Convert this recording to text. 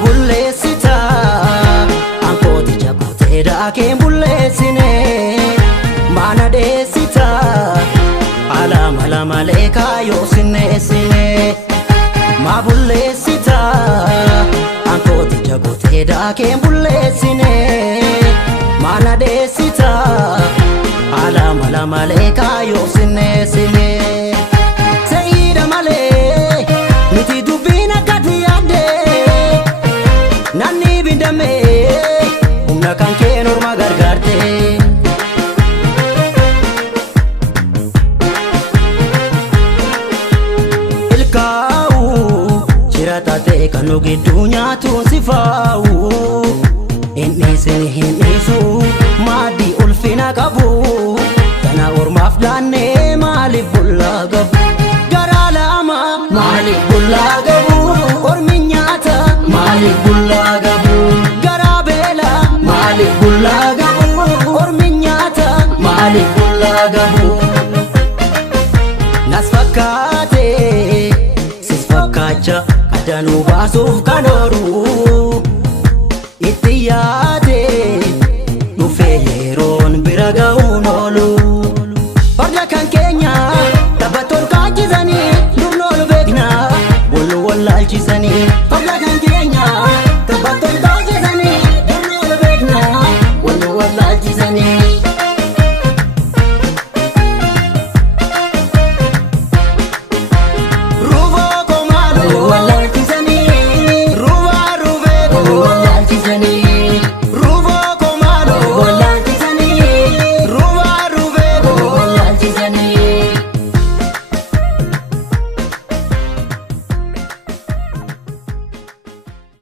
bulleessita ankooti jabootee daakeen bulleessine maana deessita alama lamalee kaayoo sinneessine ma bulleessita ankooti jabootee daakeen bulleessine maana deessita alama lamalee kaayoo sinneessine seeyida malee miti dubbiin akkati yaadde nanni bindame humna kan kee norma gargaarte ilkaa'u jiratate kan gidduu nyaatuun sifaa'u hinnisu maaddi ulfina qabu kana ormaaf daannee maaliif bullaa gabu garaa lama maaliif bullaa gabu ormi nyaata maaliif bullaa gabu garaa beela maaliif bullaa gabu ormi nyaata maaliif bullaa gabu nas fakkaate sis fakkaacha addanuu baasuuf kan ooru itti yaade dhufee yeroon bira ga'u